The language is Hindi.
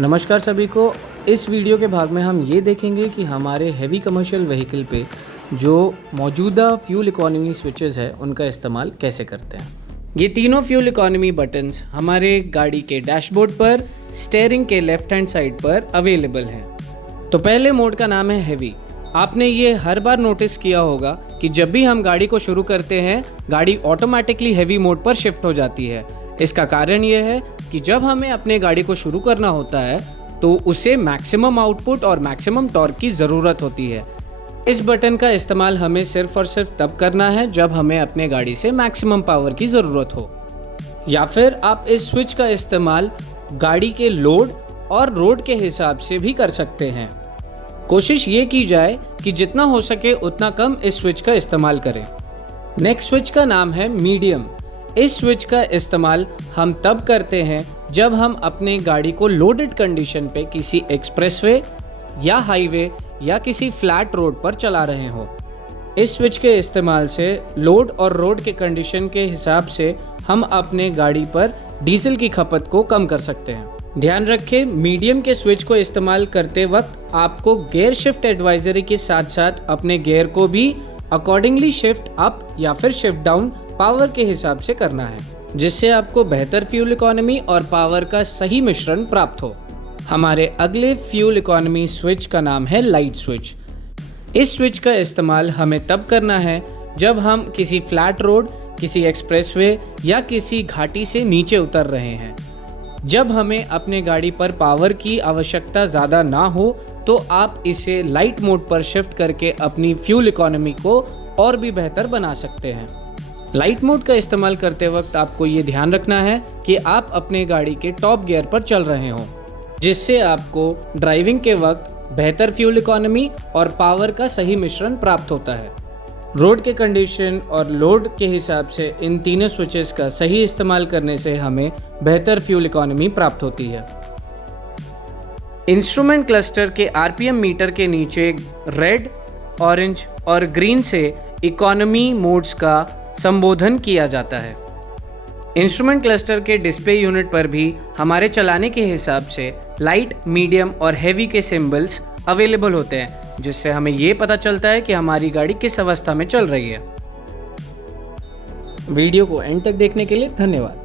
नमस्कार सभी को। इस वीडियो के भाग में हम ये देखेंगे कि हमारे हैवी कमर्शियल व्हीकल पे जो मौजूदा फ्यूल इकोनॉमी स्विचेस है उनका इस्तेमाल कैसे करते हैं। ये तीनों फ्यूल इकोनॉमी बटन्स हमारे गाड़ी के डैशबोर्ड पर स्टीयरिंग के लेफ्ट हैंड साइड पर अवेलेबल हैं। तो पहले मोड का नाम है हैवी। आपने ये हर बार नोटिस किया होगा कि जब भी हम गाड़ी को शुरू करते हैं गाड़ी ऑटोमेटिकली हैवी मोड पर शिफ्ट हो जाती है। इसका कारण ये है कि जब हमें अपने गाड़ी को शुरू करना होता है तो उसे मैक्सिमम आउटपुट और मैक्सिमम टॉर्क की ज़रूरत होती है। इस बटन का इस्तेमाल हमें सिर्फ और सिर्फ तब करना है जब हमें अपने गाड़ी से मैक्सिमम पावर की ज़रूरत हो, या फिर आप इस स्विच का इस्तेमाल गाड़ी के लोड और रोड के हिसाब से भी कर सकते हैं। कोशिश ये की जाए कि जितना हो सके उतना कम इस स्विच का इस्तेमाल करें। नेक्स्ट स्विच का नाम है मीडियम। इस स्विच का इस्तेमाल हम तब करते हैं जब हम अपने गाड़ी को लोडेड कंडीशन पे किसी एक्सप्रेसवे या हाईवे या किसी फ्लैट रोड पर चला रहे हों। इस स्विच के इस्तेमाल से लोड और रोड के कंडीशन के हिसाब से हम अपने गाड़ी पर डीजल की खपत को कम कर सकते हैं। ध्यान रखें, मीडियम के स्विच को इस्तेमाल करते वक्त आपको गियर शिफ्ट एडवाइजरी के साथ साथ अपने गियर को भी अकॉर्डिंगली शिफ्ट अप या फिर शिफ्ट डाउन पावर के हिसाब से करना है, जिससे आपको बेहतर फ्यूल इकोनॉमी और पावर का सही मिश्रण प्राप्त हो। हमारे अगले फ्यूल इकोनॉमी स्विच का नाम है लाइट स्विच। इस स्विच का इस्तेमाल हमें तब करना है जब हम किसी फ्लैट रोड, किसी एक्सप्रेसवे या किसी घाटी से नीचे उतर रहे हैं। जब हमें अपने गाड़ी पर पावर की आवश्यकता ज़्यादा ना हो तो आप इसे लाइट मोड पर शिफ्ट करके अपनी फ्यूल इकोनॉमी को और भी बेहतर बना सकते हैं। लाइट मोड का इस्तेमाल करते वक्त आपको ये ध्यान रखना है कि आप अपने गाड़ी के टॉप गियर पर चल रहे हों, जिससे आपको ड्राइविंग के वक्त बेहतर फ्यूल इकोनॉमी और पावर का सही मिश्रण प्राप्त होता है। रोड के कंडीशन और लोड के हिसाब से इन तीनों स्विचेस का सही इस्तेमाल करने से हमें बेहतर फ्यूल इकोनॉमी प्राप्त होती है। इंस्ट्रूमेंट क्लस्टर के आरपीएम मीटर के नीचे रेड, ऑरेंज और ग्रीन से इकोनॉमी मोड्स का संबोधन किया जाता है। इंस्ट्रूमेंट क्लस्टर के डिस्प्ले यूनिट पर भी हमारे चलाने के हिसाब से लाइट, मीडियम और हैवी के सिंबल्स अवेलेबल होते हैं, जिससे हमें ये पता चलता है कि हमारी गाड़ी किस अवस्था में चल रही है। वीडियो को एंड तक देखने के लिए धन्यवाद।